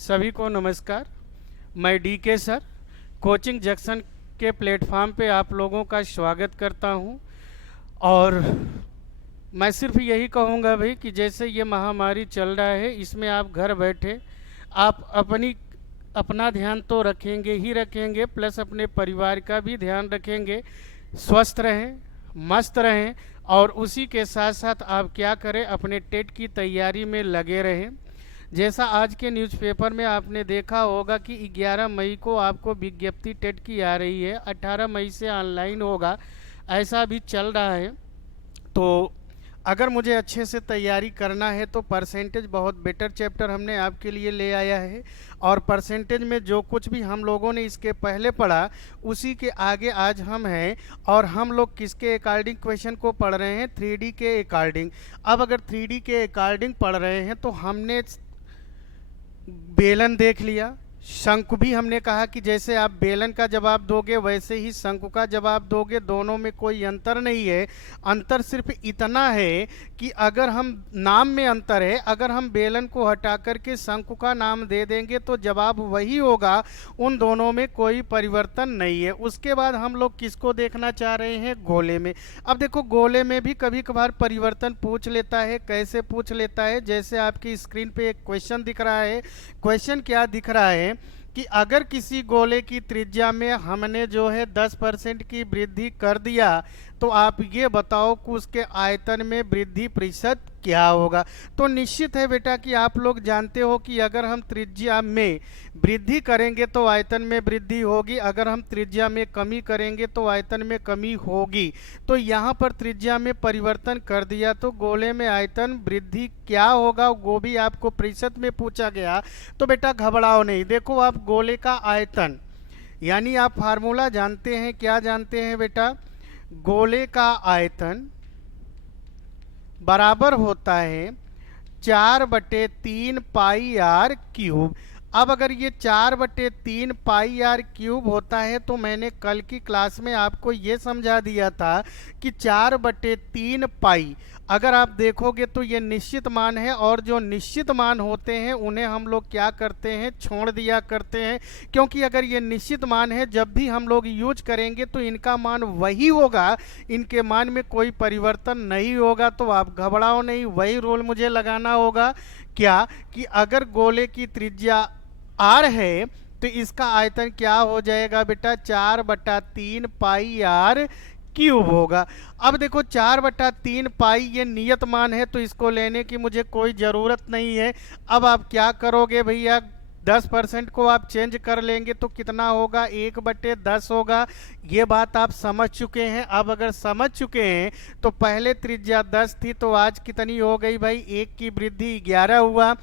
सभी को नमस्कार। मैं डीके सर कोचिंग जंक्शन के प्लेटफॉर्म पे आप लोगों का स्वागत करता हूं। और मैं सिर्फ यही कहूंगा भाई कि जैसे ये महामारी चल रहा है, इसमें आप घर बैठे आप अपना ध्यान तो रखेंगे ही रखेंगे, प्लस अपने परिवार का भी ध्यान रखेंगे। स्वस्थ रहें, मस्त रहें, और उसी के साथ साथ आप क्या करें, अपने टेट की तैयारी में लगे रहें। जैसा आज के न्यूज़पेपर में आपने देखा होगा कि 11 मई को आपको विज्ञप्ति टेट की आ रही है, 18 मई से ऑनलाइन होगा, ऐसा भी चल रहा है। तो अगर मुझे अच्छे से तैयारी करना है तो परसेंटेज बहुत बेटर चैप्टर हमने आपके लिए ले आया है। और परसेंटेज में जो कुछ भी हम लोगों ने इसके पहले पढ़ा, उसी के आगे आज हम हैं। और हम लोग किसके अकॉर्डिंग क्वेश्चन को पढ़ रहे हैं? 3D के अकॉर्डिंग। अब अगर 3D के अकॉर्डिंग पढ़ रहे हैं तो हमने बेलन देख लिया, शंकु भी हमने कहा कि जैसे आप बेलन का जवाब दोगे वैसे ही शंकु का जवाब दोगे, दोनों में कोई अंतर नहीं है। अंतर सिर्फ इतना है कि अगर हम नाम में अंतर है, अगर हम बेलन को हटा करके शंकु का नाम दे देंगे तो जवाब वही होगा, उन दोनों में कोई परिवर्तन नहीं है। उसके बाद हम लोग किसको देखना चाह रहे हैं? गोले में। अब देखो, गोले में भी कभी कभार परिवर्तन पूछ लेता है। कैसे पूछ लेता है? जैसे आपकी स्क्रीन पे एक क्वेश्चन दिख रहा है। क्वेश्चन क्या दिख रहा है कि अगर किसी गोले की त्रिज्या में हमने जो है 10% की वृद्धि कर दिया, तो आप ये बताओ कि उसके आयतन में वृद्धि प्रतिशत क्या होगा। तो निश्चित है बेटा कि आप लोग जानते हो कि अगर हम त्रिज्या में वृद्धि करेंगे तो आयतन में वृद्धि होगी, अगर हम त्रिज्या में कमी करेंगे तो आयतन में कमी होगी। तो यहाँ पर त्रिज्या में परिवर्तन कर दिया तो गोले में आयतन वृद्धि क्या होगा, वो भी आपको प्रतिशत में पूछा गया। तो बेटा घबराओ नहीं। देखो, आप गोले का आयतन, यानी आप फार्मूला जानते हैं। क्या जानते हैं बेटा? गोले का आयतन बराबर होता है 4/3 पाई आर क्यूब। अब अगर ये 4/3 पाई आर क्यूब होता है तो मैंने कल की क्लास में आपको ये समझा दिया था कि 4/3 पाई, अगर आप देखोगे तो ये निश्चित मान है, और जो निश्चित मान होते हैं उन्हें हम लोग क्या करते हैं? छोड़ दिया करते हैं। क्योंकि अगर ये निश्चित मान है, जब भी हम लोग यूज करेंगे तो इनका मान वही होगा, इनके मान में कोई परिवर्तन नहीं होगा। तो आप घबराओ नहीं, वही रोल मुझे लगाना होगा। क्या कि अगर गोले की त्रिज्या आर है तो इसका आयतन क्या हो जाएगा बेटा? 4/3 पाई आर क्यूब होगा। अब देखो, 4/3 पाई ये नियत मान है तो इसको लेने की मुझे कोई ज़रूरत नहीं है। अब आप क्या करोगे भैया? 10% को आप चेंज कर लेंगे तो कितना होगा? 1/10 होगा। ये बात आप समझ चुके हैं। अब अगर समझ चुके हैं तो पहले त्रिज्या 10 थी तो आज कितनी हो गई भाई? 1 की वृद्धि 11 हुआ।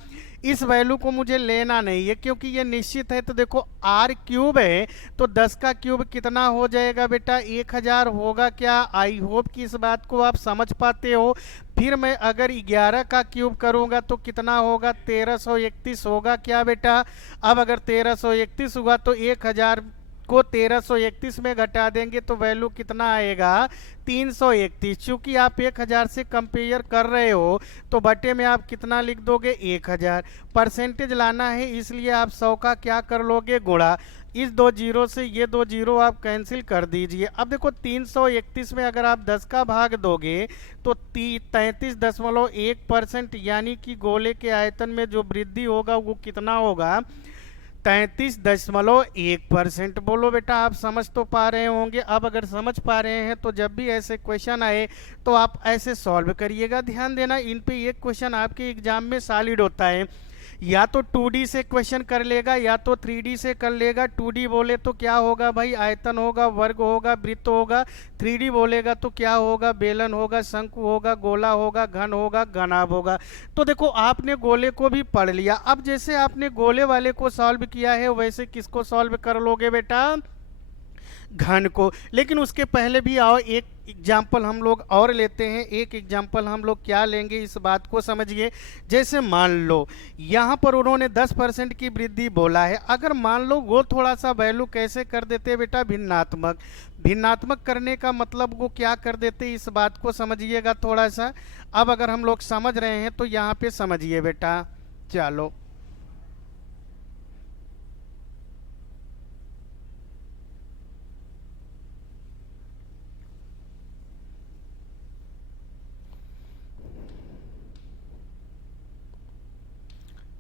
इस वैल्यू को मुझे लेना नहीं है क्योंकि ये निश्चित है। तो देखो, आर क्यूब है तो 10 का क्यूब कितना हो जाएगा बेटा? 1000 होगा। क्या? आई होप कि इस बात को आप समझ पाते हो। फिर मैं अगर 11 का क्यूब करूंगा तो कितना होगा? 1331 होगा। क्या बेटा? अब अगर 1331 हुआ तो 1000 को 1331 में घटा देंगे तो वैल्यू कितना आएगा? 331। चूंकि आप 1000 से कंपेयर कर रहे हो तो बटे में आप कितना लिख दोगे? 1000। परसेंटेज लाना है इसलिए आप 100 का क्या कर लोगे? गुणा। इस 2 जीरो से ये 2 जीरो आप कैंसिल कर दीजिए। अब देखो, 331 में अगर आप 10 का भाग दोगे तो 33.1%, यानी कि गोले के आयतन में जो वृद्धि होगा वो कितना होगा? 33.1%। बोलो बेटा, आप समझ तो पा रहे होंगे। अब अगर समझ पा रहे हैं तो जब भी ऐसे क्वेश्चन आए तो आप ऐसे सॉल्व करिएगा। ध्यान देना, इन पे एक क्वेश्चन आपके एग्जाम में सॉलिड होता है। या तो 2D से क्वेश्चन कर लेगा या तो 3D से कर लेगा। 2D बोले तो क्या होगा भाई? आयतन होगा, वर्ग होगा, वृत्त होगा। 3D बोलेगा तो क्या होगा? बेलन होगा, शंकु होगा, गोला होगा, घन होगा, घनाभ होगा। तो देखो, आपने गोले को भी पढ़ लिया। अब जैसे आपने गोले वाले को सॉल्व किया है वैसे किसको सॉल्व कर लोगे बेटा? घन को। लेकिन उसके पहले भी आओ, एक एग्जाम्पल हम लोग और लेते हैं। एक एग्जाम्पल हम लोग क्या लेंगे, इस बात को समझिए। जैसे मान लो यहाँ पर उन्होंने 10% की वृद्धि बोला है। अगर मान लो वो थोड़ा सा वैल्यू कैसे कर देते बेटा? भिन्नात्मक। भिन्नात्मक करने का मतलब वो क्या कर देते, इस बात को समझिएगा थोड़ा सा। अब अगर हम लोग समझ रहे हैं तो यहाँ पे समझिए बेटा। चलो,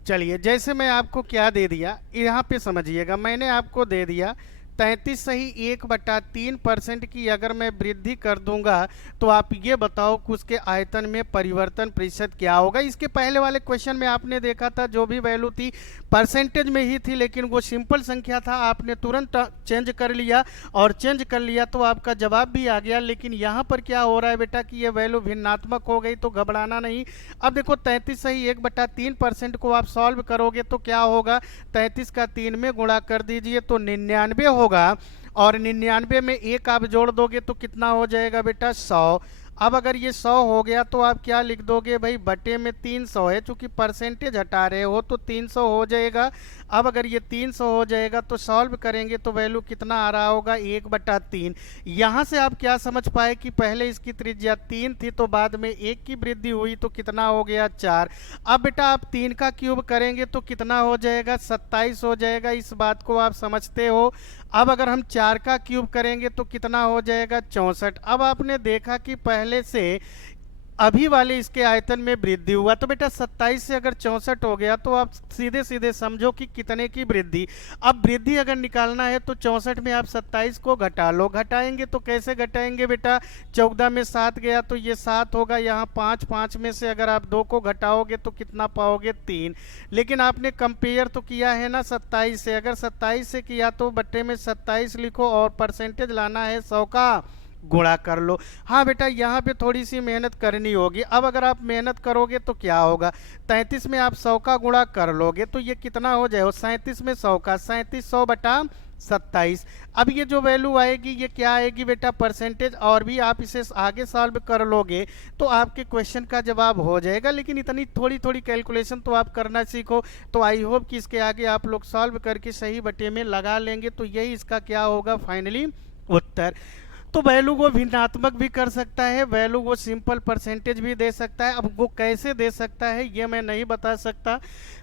चलिए, जैसे मैं आपको क्या दे दिया यहाँ पे समझिएगा, मैंने आपको दे दिया 33 सही 1/3% की अगर मैं वृद्धि कर दूंगा तो आप ये बताओ कि उसके आयतन में परिवर्तन प्रतिशत क्या होगा। इसके पहले वाले क्वेश्चन में आपने देखा था जो भी वैल्यू थी परसेंटेज में ही थी, लेकिन वो सिंपल संख्या था, आपने तुरंत चेंज कर लिया और चेंज कर लिया तो आपका जवाब भी आ गया। लेकिन यहाँ पर क्या हो रहा है बेटा कि ये वैल्यू भिन्नात्मक हो गई, तो घबराना नहीं। अब देखो 33 सही 1/3% को आप सॉल्व करोगे तो क्या होगा, 33 का 3 में गुणा कर दीजिए तो 99 होगा, और 99 में एक आप जोड़ दोगे तो कितना हो जाएगा बेटा 100। अब अगर ये 100 हो गया तो आप क्या लिख दोगे भाई, बटे में 300 है, चूंकि परसेंटेज हटा रहे हो तो 300 हो जाएगा। अब अगर ये 300 हो जाएगा तो सॉल्व करेंगे तो वैल्यू कितना आ रहा होगा 1/3। यहाँ से आप क्या समझ पाए कि पहले इसकी त्रिज्या 3 थी तो बाद में 1 की वृद्धि हुई तो कितना हो गया 4। अब बेटा आप 3 का क्यूब करेंगे तो कितना हो जाएगा 27 हो जाएगा, इस बात को आप समझते हो। अब अगर हम 4 का क्यूब करेंगे तो कितना हो जाएगा 64। अब आपने देखा कि पहले से अभी वाले इसके आयतन में वृद्धि हुआ, तो बेटा 27 से अगर 64 हो गया तो आप सीधे सीधे समझो कि कितने की वृद्धि। अब वृद्धि अगर निकालना है तो 64 में आप 27 को घटा लो, घटाएंगे तो कैसे घटाएंगे बेटा, 14 में 7 गया तो ये 7 होगा, यहाँ 5, 5 में से अगर आप 2 को घटाओगे तो कितना पाओगे 3। लेकिन आपने कंपेयर तो किया है ना 27 से, अगर 27 से किया तो बट्टे में 27 लिखो और परसेंटेज लाना है 100 का गुणा कर लो। हाँ बेटा यहाँ पे थोड़ी सी मेहनत करनी होगी। अब अगर आप मेहनत करोगे तो क्या होगा, 33 में आप 100 का गुणा कर लोगे तो ये कितना हो जाएगा 37 में 100 का 37 100/27। अब ये जो वैल्यू आएगी ये क्या आएगी बेटा परसेंटेज, और भी आप इसे आगे सॉल्व कर लोगे तो आपके क्वेश्चन का जवाब हो जाएगा। लेकिन इतनी थोड़ी थोड़ी कैलकुलेशन तो आप करना सीखो, तो आई होप कि इसके आगे आप लोग सॉल्व करके सही बटे में लगा लेंगे, तो यही इसका क्या होगा फाइनली उत्तर। तो वैल्यू को भिन्नात्मक भी कर सकता है, वैल्यू को सिंपल परसेंटेज भी दे सकता है। अब वो कैसे दे सकता है ये मैं नहीं बता सकता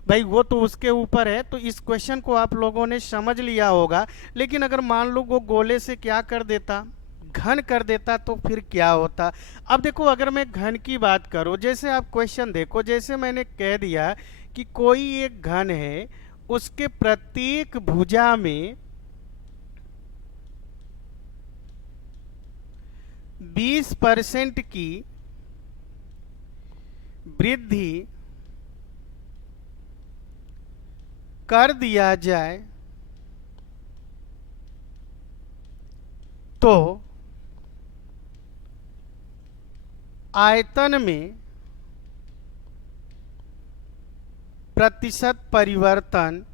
भाई, वो तो उसके ऊपर है। तो इस क्वेश्चन को आप लोगों ने समझ लिया होगा। लेकिन अगर मान लो वो गोले से क्या कर देता, घन कर देता, तो फिर क्या होता। अब देखो अगर मैं घन की बात करूं, जैसे आप क्वेश्चन देखो, जैसे मैंने कह दिया कि कोई एक घन है, उसके प्रत्येक भुजा में 20% की वृद्धि कर दिया जाए तो आयतन में प्रतिशत परिवर्तन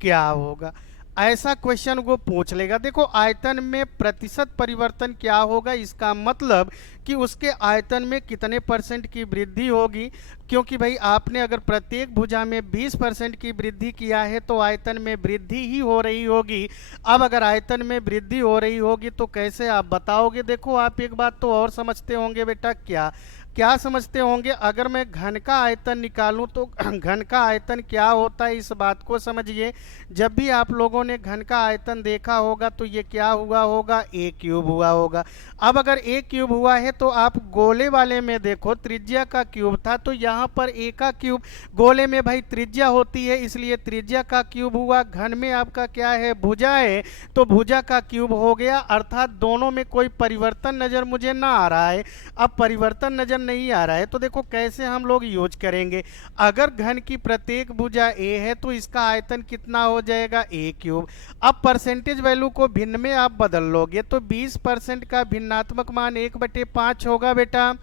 क्या होगा। ऐसा क्वेश्चन वो पूछ लेगा। देखो आयतन में प्रतिशत परिवर्तन क्या होगा, इसका मतलब कि उसके आयतन में कितने परसेंट की वृद्धि होगी, क्योंकि भाई आपने अगर प्रत्येक भुजा में 20% की वृद्धि किया है तो आयतन में वृद्धि ही हो रही होगी। अब अगर आयतन में वृद्धि हो रही होगी तो कैसे आप बताओगे। देखो आप एक बात तो और समझते होंगे बेटा, क्या क्या समझते होंगे, अगर मैं घन का आयतन निकालूं तो घन का आयतन क्या होता है, इस बात को समझिए। जब भी आप लोगों ने घन का आयतन देखा होगा तो ये क्या हुआ होगा, a क्यूब हुआ होगा। अब अगर a क्यूब हुआ है तो आप गोले वाले में देखो त्रिज्या का क्यूब था, तो यहाँ पर a का क्यूब, गोले में भाई त्रिज्या होती है इसलिए त्रिज्या का क्यूब हुआ। घन में आपका क्या है, भुजा है, तो भुजा का क्यूब हो गया। अर्थात दोनों में कोई परिवर्तन नजर मुझे ना आ रहा है। अब परिवर्तन नजर नहीं आ रहा है तो देखो कैसे हम लोग यूज करेंगे। अगर घन की प्रत्येक भुजा a है तो इसका आयतन कितना हो जाएगा a क्यूब। अब परसेंटेज वैल्यू को भिन्न में आप बदल लोगे तो 20% का भिन्नात्मक मान 1/5 होगा बेटा,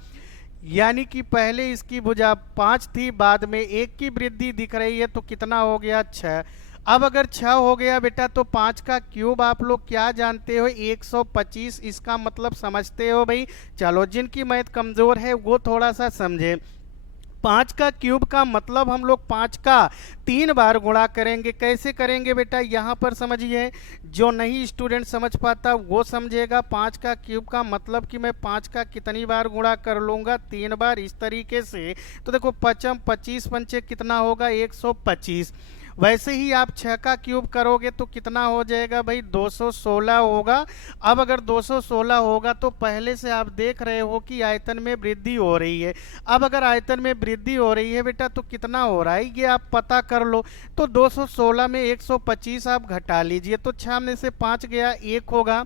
यानी कि पहले इसकी भुजा 5 थी, बाद में 1 की वृद्धि दिख रही है तो कितना हो गया 6। अब अगर 6 हो गया बेटा तो 5 का क्यूब आप लोग क्या जानते हो 125, इसका मतलब समझते हो भाई। चलो जिनकी मैथ कमजोर है वो थोड़ा सा समझे। 5 का क्यूब का मतलब हम लोग 5 का 3 बार गुणा करेंगे। कैसे करेंगे बेटा, यहाँ पर समझिए, जो नहीं स्टूडेंट समझ पाता वो समझेगा। 5 का क्यूब का मतलब कि मैं 5 का कितनी बार गुणा कर लूँगा, 3 बार, इस तरीके से। तो देखो 5 25 पंचे कितना होगा 125। वैसे ही आप 6 का क्यूब करोगे तो कितना हो जाएगा भाई, 216 होगा। अब अगर 216 होगा तो पहले से आप देख रहे हो कि आयतन में वृद्धि हो रही है। अब अगर आयतन में वृद्धि हो रही है बेटा तो कितना हो रहा है ये आप पता कर लो। तो 216 में 125 आप घटा लीजिए, तो 6 में से 5 गया 1 होगा।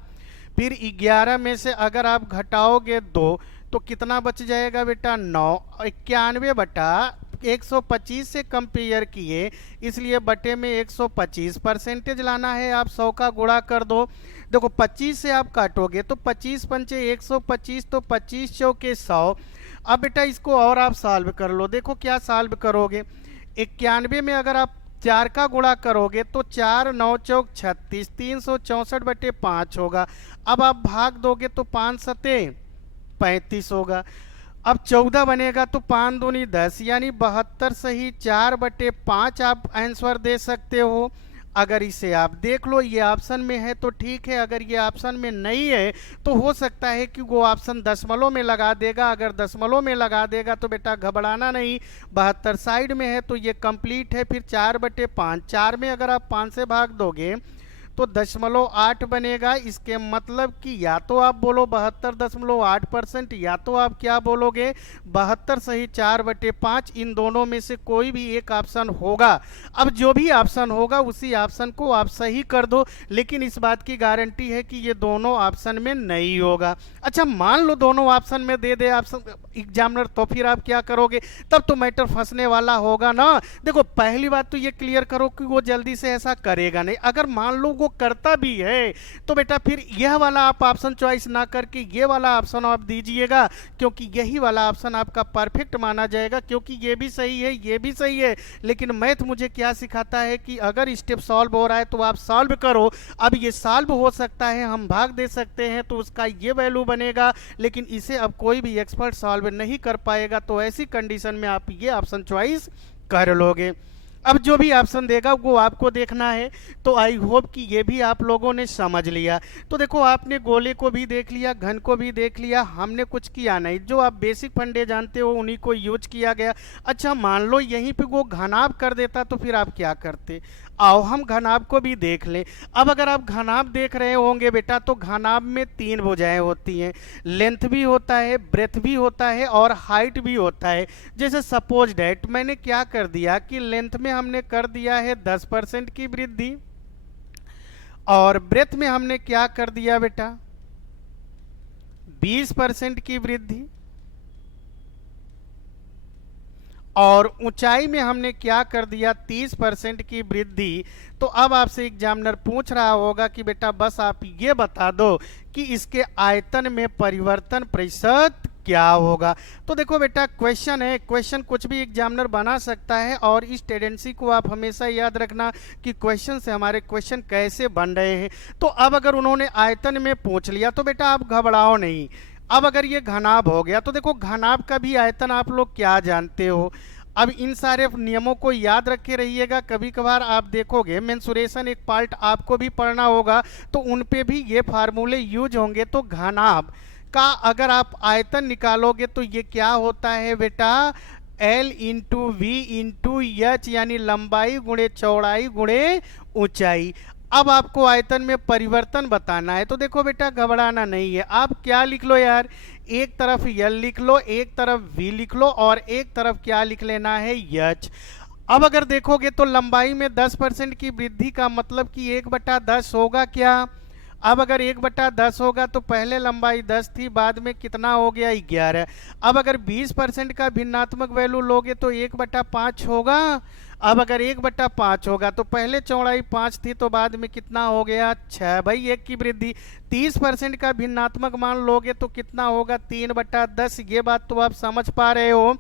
फिर 11 में से अगर आप घटाओगे 2 तो कितना बच जाएगा बेटा, 9। 91 बटा 125 से कंपेयर किए, इसलिए बटे में 125 परसेंटेज लाना है। आप 100 का गुणा कर दो। देखो 25 से आप काटोगे तो 25 पंचे 125, तो 25 चौके 100। अब बेटा इसको और आप सॉल्व कर लो। देखो क्या सॉल्व करोगे, 91 में अगर आप 4 का गुणा करोगे तो 4 9 चौक 36, 364 बटे 5 होगा। अब आप भाग दोगे तो 5 सते 35 होगा। अब 14 बनेगा तो 5 दूनी 10, यानी 72 सही 4 बटे 5 आप आंसर दे सकते हो। अगर इसे आप देख लो ये ऑप्शन में है तो ठीक है, अगर ये ऑप्शन में नहीं है तो हो सकता है कि वो ऑप्शन दशमलव में लगा देगा। अगर दशमलव में लगा देगा तो बेटा घबराना नहीं, 72 साइड में है तो ये कंप्लीट है। फिर 4 बटे 5, 4 में अगर आप 5 से भाग दोगे तो 0.8 बनेगा। इसके मतलब कि या तो आप बोलो 72.8%, या तो आप क्या बोलोगे 72 सही 4 बटे 5। इन दोनों में से कोई भी एक ऑप्शन होगा। अब जो भी ऑप्शन होगा उसी ऑप्शन को आप सही कर दो, लेकिन इस बात की गारंटी है कि ये दोनों ऑप्शन में नहीं होगा। अच्छा मान लो दोनों ऑप्शन में दे दे ऑप्शन एग्जामिनर, तो फिर आप क्या करोगे, तब तो मैटर फंसने वाला होगा ना। देखो पहली बात तो ये क्लियर करो कि वो जल्दी से ऐसा करेगा नहीं। अगर मान लो वो करता भी है तो बेटा फिर यह वाला आप ऑप्शन चॉइस ना करके ये वाला ऑप्शन आप दीजिएगा, क्योंकि यही वाला ऑप्शन आपका परफेक्ट माना जाएगा, क्योंकि ये भी सही है ये भी सही है। लेकिन मैथ मुझे क्या सिखाता है कि अगर स्टेप सॉल्व हो रहा है तो आप सॉल्व करो। अब ये सॉल्व हो सकता है, हम भाग दे सकते हैं तो उसका ये वैल्यू बनेगा, लेकिन इसे अब कोई भी एक्सपर्ट सॉल्व नहीं कर पाएगा। तो ऐसी कंडीशन में आप ये ऑप्शन चॉइस कर लोगे। अब जो भी ऑप्शन देगा वो आपको देखना है। तो आई होप कि ये भी आप लोगों ने समझ लिया। तो देखो आपने गोले को भी देख लिया, घन को भी देख लिया, हमने कुछ किया नहीं। जो आप बेसिक फंडे जानते हो उन्हीं को यूज किया गया। अच्छा मान लो यहीं पे वो घनाभ कर देता तो फिर आप क्या करते। आओ हम घनाभ को भी देख लें। अब अगर आप घनाभ देख रहे होंगे बेटा तो घनाभ में 3 भुजाएं होती हैं, लेंथ भी होता है, ब्रेथ भी होता है और हाइट भी होता है। जैसे सपोज डेट मैंने क्या कर दिया कि लेंथ में हमने कर दिया है 10% की वृद्धि, और ब्रेथ में हमने क्या कर दिया बेटा 20% की वृद्धि, और ऊंचाई में हमने क्या कर दिया 30% की वृद्धि। तो अब आपसे एग्जामिनर पूछ रहा होगा कि बेटा बस आप ये बता दो कि इसके आयतन में परिवर्तन प्रतिशत क्या होगा। तो देखो बेटा क्वेश्चन है, क्वेश्चन कुछ भी एग्जामिनर बना सकता है, और इस टेंडेंसी को आप हमेशा याद रखना कि क्वेश्चन से हमारे क्वेश्चन कैसे बन रहे हैं। तो अब अगर उन्होंने आयतन में पूछ लिया तो बेटा आप घबराओ नहीं। अब अगर ये घनाभ हो गया तो देखो घनाभ का भी आयतन आप लोग क्या जानते हो। अब इन सारे नियमों को याद रखे रहिएगा। कभी कभार आप देखोगे मेंसुरेशन एक पार्ट आपको भी पढ़ना होगा, तो उन पे भी ये फार्मूले यूज होंगे। तो घनाभ का अगर आप आयतन निकालोगे तो ये क्या होता है बेटा L into V into H, यानी लंबाई गुणे चौड़ाई गुणे ऊंचाई। अब आपको आयतन में परिवर्तन बताना है। तो देखो बेटा घबराना नहीं है, आप क्या लिख लो यार, एक तरफ L लिख लो, एक तरफ V लिख लो, और एक तरफ क्या लिख लेना है H। अब अगर देखोगे तो लंबाई में 10% की वृद्धि का मतलब कि 1/10 होगा क्या। अब अगर 1/10 होगा तो पहले लंबाई 10 थी, बाद में कितना हो गया 11। अब अगर 20% का भिन्नात्मक वैल्यू लोगे तो 1/5 होगा। अब अगर 1/5 होगा तो पहले चौड़ाई 5 थी तो बाद में कितना हो गया 6। भाई 1 की वृद्धि। 30% का भिन्नात्मक मान लोगे तो कितना होगा 3/10। ये बात तो आप समझ पा रहे हो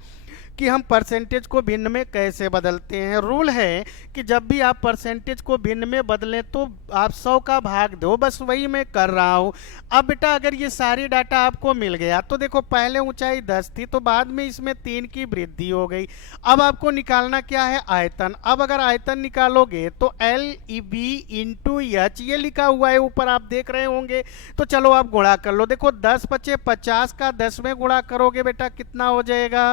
कि हम परसेंटेज को भिन्न में कैसे बदलते हैं। रूल है कि जब भी आप परसेंटेज को भिन्न में बदलें तो आप 100 का भाग दो, बस वही मैं कर रहा हूँ। अब बेटा अगर ये सारी डाटा आपको मिल गया तो देखो पहले ऊंचाई 10 थी तो बाद में इसमें 3 की वृद्धि हो गई। अब आपको निकालना क्या है आयतन। अब अगर आयतन निकालोगे तो LB इंटू एच, ये लिखा हुआ है ऊपर आप देख रहे होंगे। तो चलो आप गुणा कर लो। देखो 10 × 50 का 10 में गुणा करोगे बेटा कितना हो जाएगा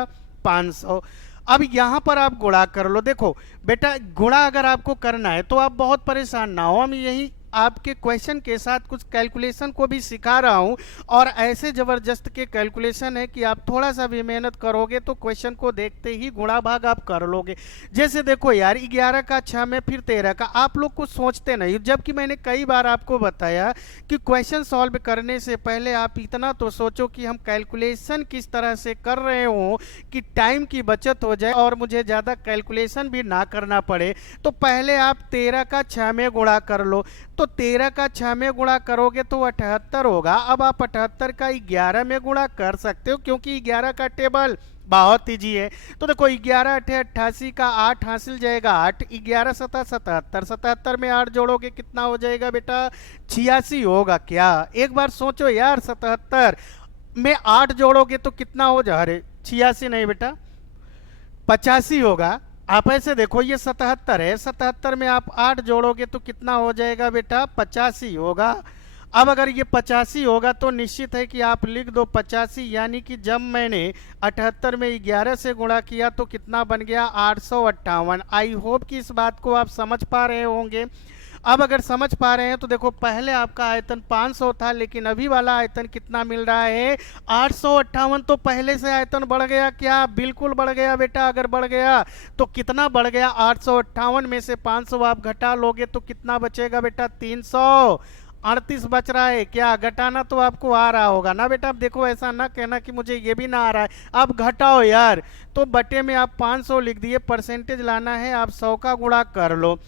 500। अब यहां पर आप गुणा कर लो। देखो बेटा, गुणा अगर आपको करना है तो आप बहुत परेशान ना हो, हम यही आपके क्वेश्चन के साथ कुछ कैलकुलेशन को भी सिखा रहा हूं, और ऐसे जबरदस्त के कैलकुलेशन है कि आप थोड़ा सा भी मेहनत करोगे तो क्वेश्चन को देखते ही गुणा भाग आप कर लोगे। जैसे देखो यार, 11 का 6 में फिर 13 का, आप लोग कुछ सोचते नहीं, जबकि मैंने कई बार आपको बताया कि क्वेश्चन सॉल्व करने से पहले आप इतना तो सोचो कि हम कैलकुलेशन किस तरह से कर रहे हो कि टाइम की बचत हो जाए और मुझे ज़्यादा कैलकुलेशन भी ना करना पड़े। तो पहले आप 13 का 6 में गुणा कर लो, तो 13 का 6 में गुणा करोगे तो 78 होगा। अब आप 78 का 11 में गुणा कर सकते हो, क्योंकि 11 का टेबल बहुत ईजी है। तो देखो 11 अठे 88 का 8 हासिल जाएगा 8, 11 सता 77, 77 में 8 जोड़ोगे कितना हो जाएगा बेटा, 86 होगा। क्या एक बार सोचो यार, 77 में 8 जोड़ोगे तो कितना हो जा रहे, 86 नहीं बेटा 85 होगा। आप ऐसे देखो, ये 77 है, 77 में आप 8 जोड़ोगे तो कितना हो जाएगा बेटा, 85 होगा। अब अगर ये 85 होगा तो निश्चित है कि आप लिख दो 85, यानी कि जब मैंने 78 में 11 से गुणा किया तो कितना बन गया, 858। आई होप कि इस बात को आप समझ पा रहे होंगे। अब अगर समझ पा रहे हैं तो देखो, पहले आपका आयतन 500 था, लेकिन अभी वाला आयतन कितना मिल रहा है, 858। तो पहले से आयतन बढ़ गया क्या, बिल्कुल बढ़ गया बेटा। अगर बढ़ गया तो कितना बढ़ गया, 858 में से 500 आप घटा लोगे तो कितना बचेगा बेटा, 338 बच रहा है। क्या घटाना तो आपको आ रहा होगा ना बेटा। अब देखो, ऐसा ना कहना कि मुझे ये भी ना आ रहा है, आप घटाओ यार। तो बटे में आप 500 लिख दिए, परसेंटेज लाना है, आप 100 का गुणा कर लो।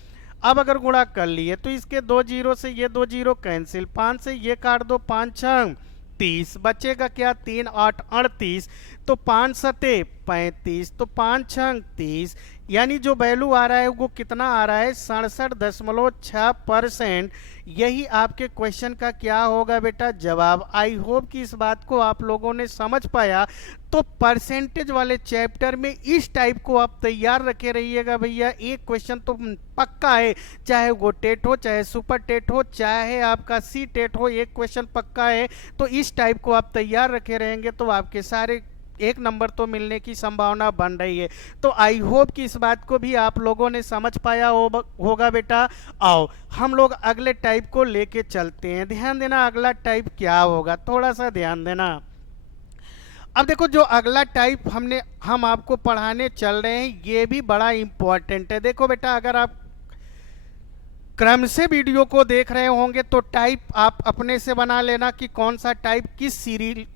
अब अगर गुणा कर लिए तो इसके 2 जीरो से ये 2 जीरो कैंसिल, 5 से ये काट दो, 5 छंग 30, बचेगा क्या, 3 8 38। तो 5 सते 35, तो 5 छंग 30, यानी जो वैल्यू आ रहा है वो कितना आ रहा है, 67.6%। यही आपके क्वेश्चन का क्या होगा बेटा, जवाब। आई होप कि इस बात को आप लोगों ने समझ पाया। तो परसेंटेज वाले चैप्टर में इस टाइप को आप तैयार रखे रहिएगा भैया, एक क्वेश्चन तो पक्का है, चाहे वो टेट हो, चाहे सुपर टेट हो, चाहे आपका सी टेट हो, एक क्वेश्चन पक्का है। तो इस टाइप को आप तैयार रखे रहेंगे तो आपके सारे एक नंबर तो मिलने की संभावना बन रही है। तो आई होप कि इस बात को भी आप लोगों ने समझ पाया होगा बेटा। आओ हम लोग अगले टाइप को लेके चलते हैं। ध्यान देना, अगला टाइप क्या होगा, थोड़ा सा ध्यान देना। अब देखो, जो अगला टाइप हम आपको पढ़ाने चल रहे हैं ये भी बड़ा इंपॉर्टेंट है। देखो बेटा, अगर आप क्रम से वीडियो को देख रहे होंगे तो टाइप आप अपने से बना लेना कि कौन सा टाइप किस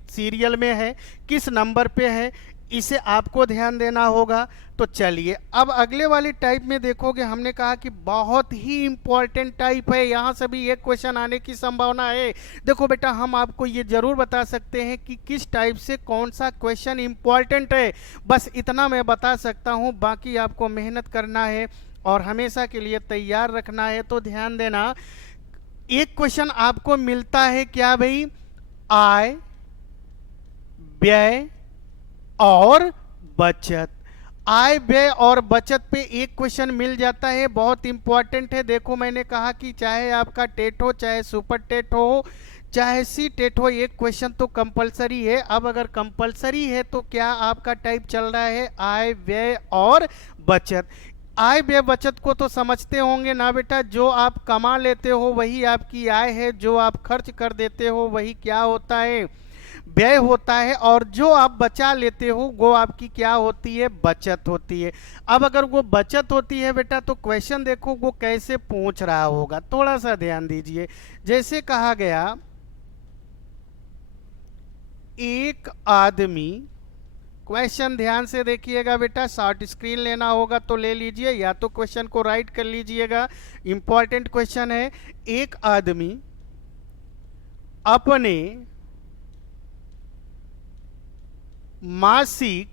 सीरियल में है, किस नंबर पे है, इसे आपको ध्यान देना होगा। तो चलिए, अब अगले वाली टाइप में देखोगे, हमने कहा कि बहुत ही इंपॉर्टेंट टाइप है, यहाँ से भी एक क्वेश्चन आने की संभावना है। देखो बेटा, हम आपको ये जरूर बता सकते हैं कि किस टाइप से कौन सा क्वेश्चन इंपॉर्टेंट है, बस इतना मैं बता सकता हूँ। बाकी आपको मेहनत करना है और हमेशा के लिए तैयार रखना है। तो ध्यान देना, एक क्वेश्चन आपको मिलता है क्या भाई, आय, व्यय और बचत। आय व्यय और बचत पे एक क्वेश्चन मिल जाता है, बहुत इंपॉर्टेंट है। देखो, मैंने कहा कि चाहे आपका टेट हो, चाहे सुपर टेट हो, चाहे सी टेट हो, एक क्वेश्चन तो कंपलसरी है। अब अगर कंपलसरी है तो क्या आपका टाइप चल रहा है, आय व्यय और बचत। आय व्यय बचत को तो समझते होंगे ना बेटा, जो आप कमा लेते हो वही आपकी आय है, जो आप खर्च कर देते हो वही क्या होता है, व्यय होता है, और जो आप बचा लेते हो वो आपकी क्या होती है, बचत होती है। अब अगर वो बचत होती है बेटा तो क्वेश्चन देखो वो कैसे पूछ रहा होगा, थोड़ा सा ध्यान दीजिए। जैसे कहा गया, एक आदमी, क्वेश्चन ध्यान से देखिएगा बेटा, शॉर्ट स्क्रीन लेना होगा तो ले लीजिए, या तो क्वेश्चन को राइट कर लीजिएगा, इंपॉर्टेंट क्वेश्चन है। एक आदमी अपने मासिक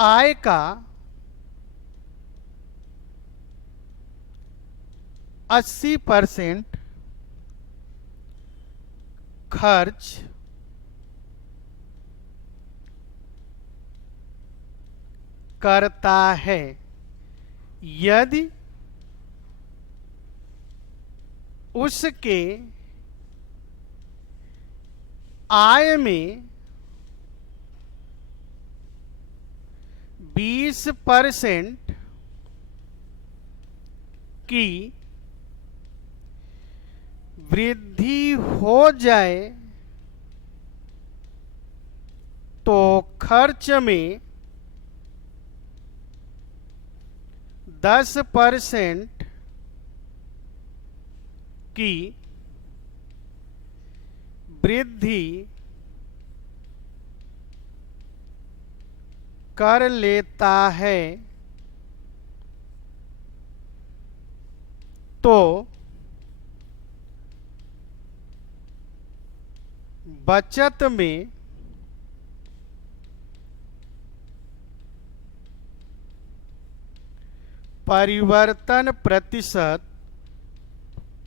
आय का 80% खर्च करता है। यदि उसके आय में 20% की वृद्धि हो जाए तो खर्च में 10% की वृद्धि कर लेता है तो बचत में परिवर्तन प्रतिशत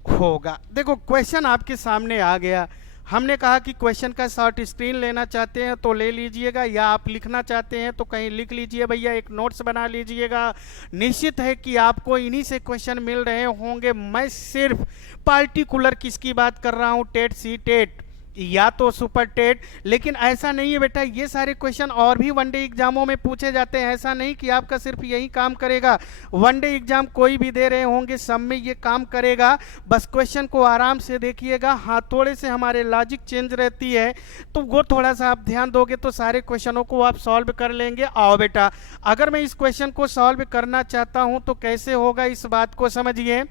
होगा। देखो क्वेश्चन आपके सामने आ गया। हमने कहा कि क्वेश्चन का शॉर्ट स्क्रीन लेना चाहते हैं तो ले लीजिएगा, या आप लिखना चाहते हैं तो कहीं लिख लीजिए भैया, एक नोट्स बना लीजिएगा। निश्चित है कि आपको इन्हीं से क्वेश्चन मिल रहे होंगे। मैं सिर्फ पार्टिकुलर किसकी बात कर रहा हूँ, टेट सी टेट या तो सुपर टेट। लेकिन ऐसा नहीं है बेटा, ये सारे क्वेश्चन और भी वनडे एग्जामों में पूछे जाते हैं। ऐसा नहीं कि आपका सिर्फ यही काम करेगा। वनडे एग्जाम कोई भी दे रहे होंगे, सब में ये काम करेगा। बस क्वेश्चन को आराम से देखिएगा। हाँ, थोड़े से हमारे लॉजिक चेंज रहती है तो वो थोड़ा सा आप ध्यान दोगे तो सारे क्वेश्चनों को आप सॉल्व कर लेंगे। आओ बेटा, अगर मैं इस क्वेश्चन को सॉल्व करना चाहता हूं तो कैसे होगा, इस बात को समझिए।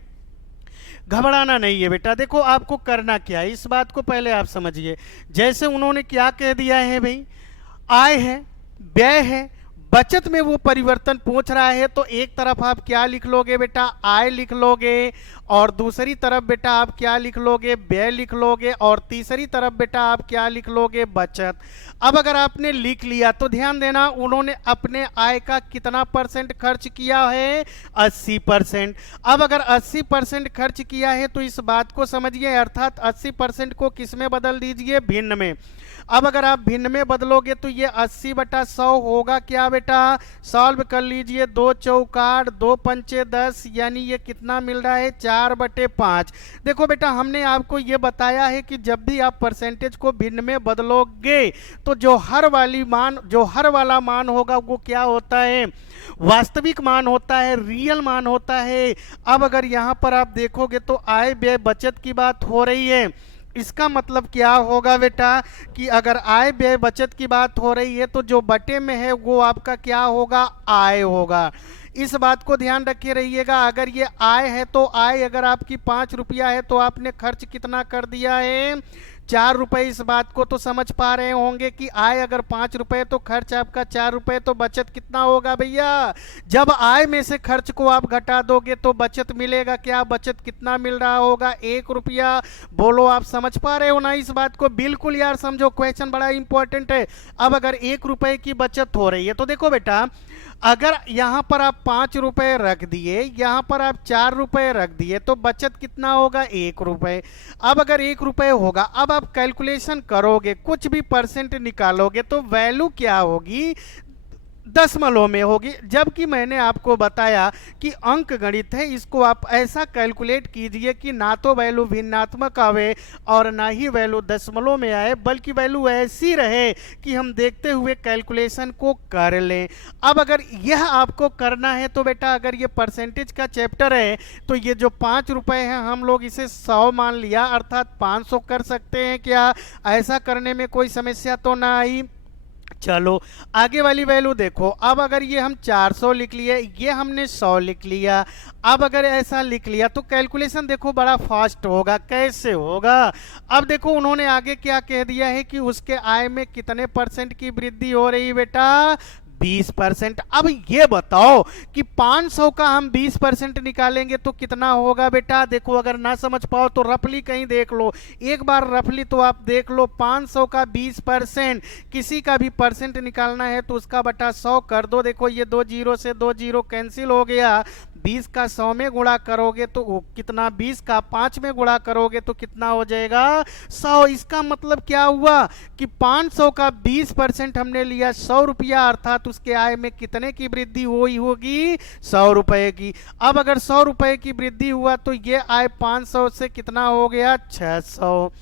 घबराना नहीं है बेटा। देखो आपको करना क्या है, इस बात को पहले आप समझिए। जैसे उन्होंने क्या कह दिया है भाई, आय है, व्यय है, बचत में वो परिवर्तन पूछ रहा है, तो एक तरफ आप क्या लिख लोगे बेटा, आय लिख लोगे, और दूसरी तरफ बेटा आप क्या लिख लोगे, व्यय लिख लोगे, और तीसरी तरफ बेटा आप क्या लिख लोगे, बचत। अब अगर आपने लिख लिया तो ध्यान देना, उन्होंने अपने आय का कितना परसेंट खर्च किया है, 80%। अब अगर 80% खर्च किया है तो इस बात को समझिए, अर्थात 80% को किस में बदल दीजिए, भिन्न में। अब अगर आप भिन्न में बदलोगे तो ये 80/100 होगा क्या बेटा, सॉल्व कर लीजिए। 2 चौकाट 2 पंचे 10, यानी ये कितना मिल रहा है, 4/5। देखो बेटा, हमने आपको ये बताया है कि जब भी आप परसेंटेज को भिन्न में बदलोगे तो जो हर वाला मान होगा वो क्या होता है, वास्तविक मान होता है, रियल मान होता है। अब अगर यहां पर आप देखोगे तो आय व्यय बचत की बात हो रही है। इसका मतलब क्या होगा बेटा कि अगर आय व्यय बचत की बात हो रही है तो जो बटे में है वो आपका क्या होगा, आय होगा। इस बात को ध्यान रखे रहिएगा। अगर ये आय है तो आय अगर आपकी 5 रुपया है तो आपने खर्च कितना कर दिया है, 4 रुपए। इस बात को तो समझ पा रहे होंगे कि आय अगर 5 रुपए तो खर्च आपका 4 रुपए, तो बचत कितना होगा भैया। जब आय में से खर्च को आप घटा दोगे तो बचत मिलेगा क्या, बचत कितना मिल रहा होगा, 1 रुपया। बोलो आप समझ पा रहे हो ना इस बात को, बिल्कुल यार समझो, क्वेश्चन बड़ा इंपॉर्टेंट है। अब अगर 1 रुपए की बचत हो रही है तो देखो बेटा, अगर यहां पर आप 5 रुपए रख दिए, यहां पर आप 4 रुपए रख दिए, तो बचत कितना होगा, 1 रुपए। अब अगर 1 रुपए होगा, अब आप कैलकुलेशन करोगे, कुछ भी परसेंट निकालोगे तो वैल्यू क्या होगी, दशमलव में होगी। जबकि मैंने आपको बताया कि अंक गणित है, इसको आप ऐसा कैलकुलेट कीजिए कि ना तो वैल्यू भिन्नात्मक आवे और ना ही वैल्यू दशमलव में आए, बल्कि वैल्यू ऐसी रहे कि हम देखते हुए कैलकुलेशन को कर लें। अब अगर यह आपको करना है तो बेटा, अगर ये परसेंटेज का चैप्टर है तो ये जो 5 रुपए हैं हम लोग इसे 100 मान लिया, अर्थात 500 कर सकते हैं क्या, ऐसा करने में कोई समस्या तो ना आई। चलो आगे वाली वैल्यू देखो। अब अगर ये हम 400 लिख लिए, ये हमने 100 लिख लिया। अब अगर ऐसा लिख लिया तो कैलकुलेशन देखो बड़ा फास्ट होगा। कैसे होगा, अब देखो उन्होंने आगे क्या कह दिया है कि उसके आय में कितने परसेंट की वृद्धि हो रही बेटा, 20%। अब ये बताओ कि 500 का हम 20% निकालेंगे तो कितना होगा बेटा। देखो अगर ना समझ पाओ तो रफली कहीं देख लो, एक बार रफली तो आप देख लो। 500 का 20%, किसी का भी परसेंट निकालना है तो उसका बटा 100 कर दो। देखो ये 2 जीरो से 2 जीरो कैंसिल हो गया। 20 का 100 में गुणा करोगे तो कितना, 20 का 5 में गुणा करोगे तो कितना हो जाएगा, 100। इसका मतलब क्या हुआ कि 500 का 20% हमने लिया 100 रुपया, अर्थात उसके आय में कितने की वृद्धि हुई होगी, 100 रुपए की। अब अगर 100 रुपए की वृद्धि हुआ तो ये आय 500 से कितना हो गया, 600।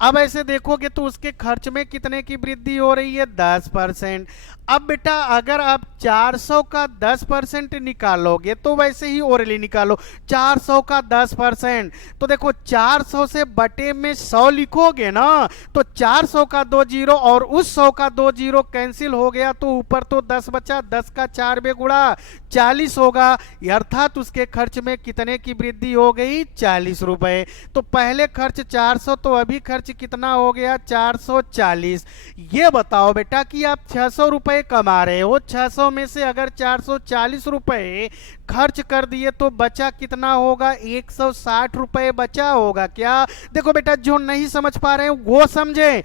अब ऐसे देखोगे तो उसके खर्च में कितने की वृद्धि हो रही है, 10%। अब बेटा अगर आप 400 का 10% निकालोगे तो वैसे ही ओरली निकालो, 400 का 10%, तो देखो 400 से बटे में 100 लिखोगे ना, तो 400 का 2 जीरो और उस 100 का 2 जीरो कैंसिल हो गया, तो ऊपर तो 10 बचा, 10 का 4 बे गुणा 40 होगा, अर्थात उसके खर्च में कितने की वृद्धि हो गई, 40 रुपए। तो पहले खर्च 400, तो अभी खर्च कितना हो गया, 440। ये बताओ बेटा कि आप 600 रुपए कमा रहे हो, 600 में से अगर 440 रुपए खर्च कर दिए तो बचा कितना होगा, 160 रुपए बचा होगा क्या। देखो बेटा जो नहीं समझ पा रहे हैं वो समझे,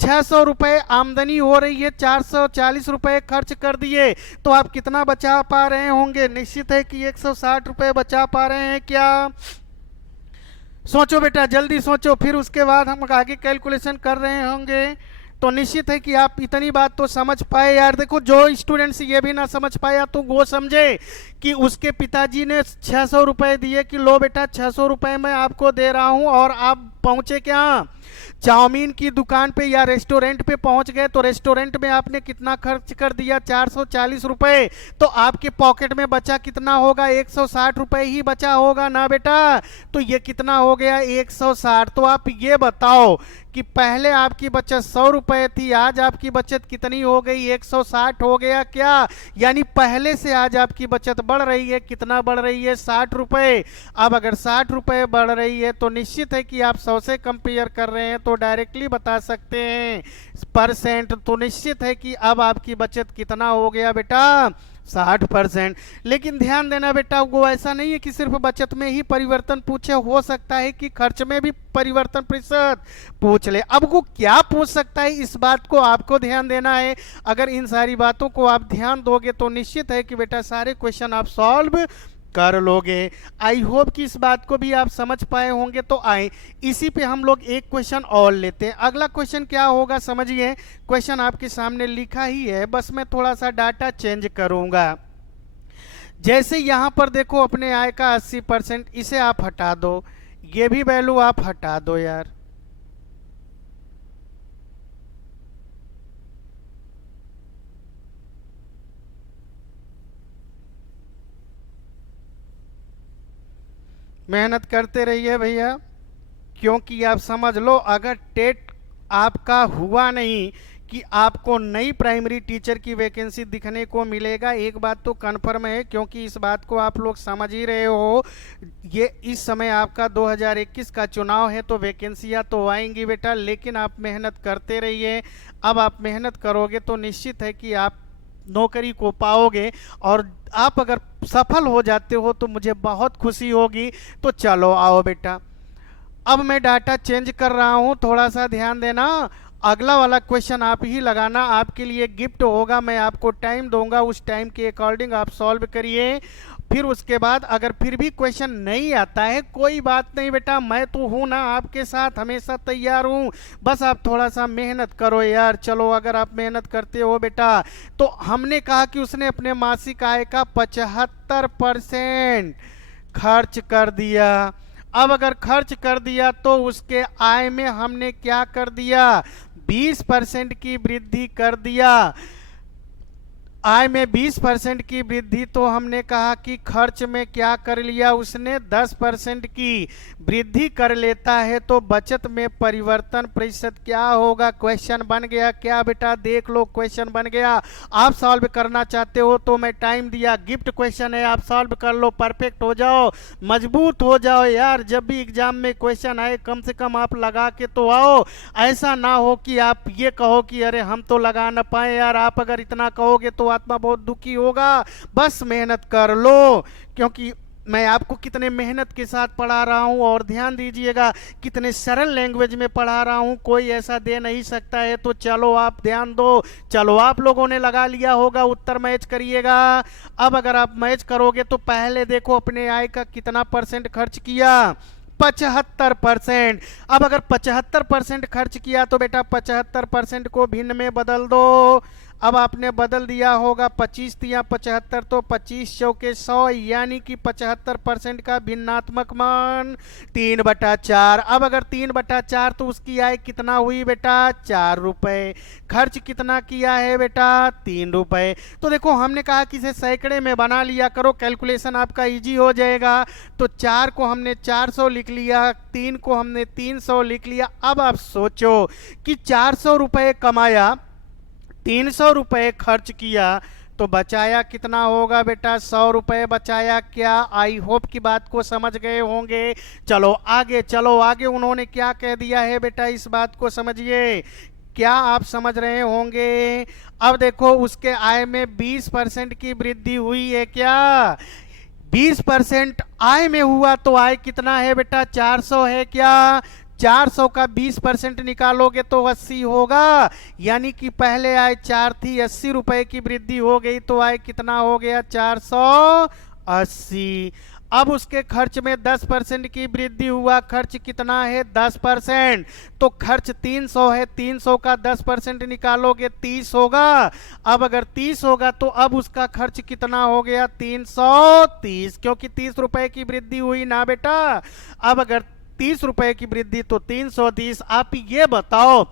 600 रुपए आमदनी हो रही है, 440 रुपए खर्च कर दिए, तो आप कितना बचा पा रहे होंगे, निश्चित है कि 160 रुपए बचा पा रहे हैं क्या। सोचो बेटा जल्दी सोचो, फिर उसके बाद हम आगे कैलकुलेशन कर रहे होंगे। तो निश्चित है कि आप इतनी बात तो समझ पाए यार। देखो जो स्टूडेंट्स ये भी ना समझ पाया तो वो समझे कि उसके पिताजी ने 600 रुपए दिए कि लो बेटा 600 रुपए मैं आपको दे रहा हूं, और आप पहुंचे क्या, चाउमीन की दुकान पे या रेस्टोरेंट पे पहुंच गए, तो रेस्टोरेंट में आपने कितना खर्च कर दिया, 440 रुपए, तो आपके पॉकेट में बचा कितना होगा, 160 रुपए ही बचा होगा ना बेटा। तो ये कितना हो गया, 160। तो आप ये बताओ कि पहले आपकी बचत 100 रुपए थी, आज आपकी बचत कितनी हो गई, 160 हो गया क्या। यानी पहले से आज आपकी बचत बढ़ रही है, कितना बढ़ रही है, 60 रुपए। अब अगर 60 रुपए बढ़ रही है तो निश्चित है कि आप 100 से कंपेयर कर रहे हैं तो डायरेक्टली बता सकते हैं परसेंट। तो निश्चित है कि अब आपकी बचत कितना हो गया बेटा, 60%। लेकिन ध्यान देना बेटा वो ऐसा नहीं है कि सिर्फ बचत में ही परिवर्तन पूछे, हो सकता है कि खर्च में भी परिवर्तन प्रतिशत पूछ ले। अब वो क्या पूछ सकता है इस बात को आपको ध्यान देना है। अगर इन सारी बातों को आप ध्यान दोगे तो निश्चित है कि बेटा सारे क्वेश्चन आप सॉल्व कर लोगे। आई होप कि इस बात को भी आप समझ पाए होंगे। तो आए इसी पे हम लोग एक क्वेश्चन और लेते हैं। अगला क्वेश्चन क्या होगा समझिए, क्वेश्चन आपके सामने लिखा ही है, बस मैं थोड़ा सा डाटा चेंज करूंगा। जैसे यहां पर देखो अपने आय का 80%, इसे आप हटा दो, ये भी वैल्यू आप हटा दो यार। मेहनत करते रहिए भैया, क्योंकि आप समझ लो अगर टेट आपका हुआ नहीं कि आपको नई प्राइमरी टीचर की वैकेंसी दिखने को मिलेगा, एक बात तो कन्फर्म है, क्योंकि इस बात को आप लोग समझ ही रहे हो। ये इस समय आपका 2021 का चुनाव है तो वैकेंसियां तो आएंगी बेटा, लेकिन आप मेहनत करते रहिए। अब आप मेहनत करोगे तो निश्चित है कि आप नौकरी को पाओगे, और आप अगर सफल हो जाते हो तो मुझे बहुत खुशी होगी। तो चलो आओ बेटा, अब मैं डाटा चेंज कर रहा हूं, थोड़ा सा ध्यान देना। अगला वाला क्वेश्चन आप ही लगाना, आपके लिए गिफ्ट होगा, मैं आपको टाइम दूंगा, उस टाइम के अकॉर्डिंग आप सॉल्व करिए। फिर उसके बाद अगर फिर भी क्वेश्चन नहीं आता है कोई बात नहीं बेटा, मैं तो हूं ना आपके साथ, हमेशा तैयार हूं, बस आप थोड़ा सा मेहनत करो यार। चलो अगर आप मेहनत करते हो बेटा, तो हमने कहा कि उसने अपने मासिक आय का 75% खर्च कर दिया। अब अगर खर्च कर दिया तो उसके आय में हमने क्या कर दिया, 20% की वृद्धि कर दिया। आय में 20% की वृद्धि, तो हमने कहा कि खर्च में क्या कर लिया उसने, 10% की वृद्धि कर लेता है तो बचत में परिवर्तन प्रतिशत क्या होगा। क्वेश्चन बन गया क्या बेटा, देख लो क्वेश्चन बन गया। आप सॉल्व करना चाहते हो तो मैं टाइम दिया, गिफ्ट क्वेश्चन है, आप सॉल्व कर लो, परफेक्ट हो जाओ, मजबूत हो जाओ यार। जब भी एग्जाम में क्वेश्चन आए कम से कम आप लगा के तो आओ, ऐसा ना हो कि आप ये कहो कि अरे हम तो लगा ना पाए यार। आप अगर इतना कहोगे तो आत्मा बहुत दुखी होगा। बस मेहनत कर लो, क्योंकि मैं आपको कितने मेहनत के साथ पढ़ा रहा हूं, और ध्यान दीजिएगा कितने सरल लैंग्वेज में पढ़ा रहा हूं, कोई ऐसा दे नहीं सकता है। तो चलो आप ध्यान दो। चलो आप लोगों ने लगा लिया होगा, उत्तर मैच करिएगा। अब अगर आप मैच करोगे तो पहले देखो अपने आय का कितना परसेंट खर्च किया, 75%। अब अगर 75% खर्च किया तो बेटा 75% को भिन्न में बदल दो। अब आपने बदल दिया होगा 25 तिया 75, तो 25 चौके 100, यानी कि 75% का भिन्नात्मक मान 3/4। अब अगर 3/4 तो उसकी आय कितना हुई बेटा? 4 रुपए। खर्च कितना किया है बेटा? 3 रुपए। तो देखो हमने कहा कि इसे सैकड़े में बना लिया करो, कैलकुलेशन आपका इजी हो जाएगा। तो 4 को हमने 400 लिख लिया, 3 को हमने 300 लिख लिया। अब आप सोचो कि 400 रुपए कमाया, 300 रुपए खर्च किया, तो बचाया कितना होगा बेटा? 100 रुपए बचाया। क्या आई होप की बात को समझ गए होंगे। चलो आगे, चलो आगे, उन्होंने क्या कह दिया है बेटा, इस बात को समझिए। क्या आप समझ रहे होंगे? अब देखो उसके आय में 20% की वृद्धि हुई है। क्या 20% आय में हुआ तो आय कितना है बेटा? 400 है। क्या 400 का 20% निकालोगे तो 80 होगा, यानी कि पहले आय 4 थी, 80 रुपए की वृद्धि हो गई तो आय कितना हो गया? 480। अब उसके खर्च में 10% की वृद्धि हुआ, खर्च कितना है? 10%। तो खर्च 300 है, 300 का 10% निकालोगे 30 होगा। अब अगर 30 होगा तो अब उसका खर्च कितना हो गया? 330, क्योंकि 30 रुपए की वृद्धि हुई ना बेटा। अब अगर 30 रुपए की वृद्धि तो 330। आप ये बताओ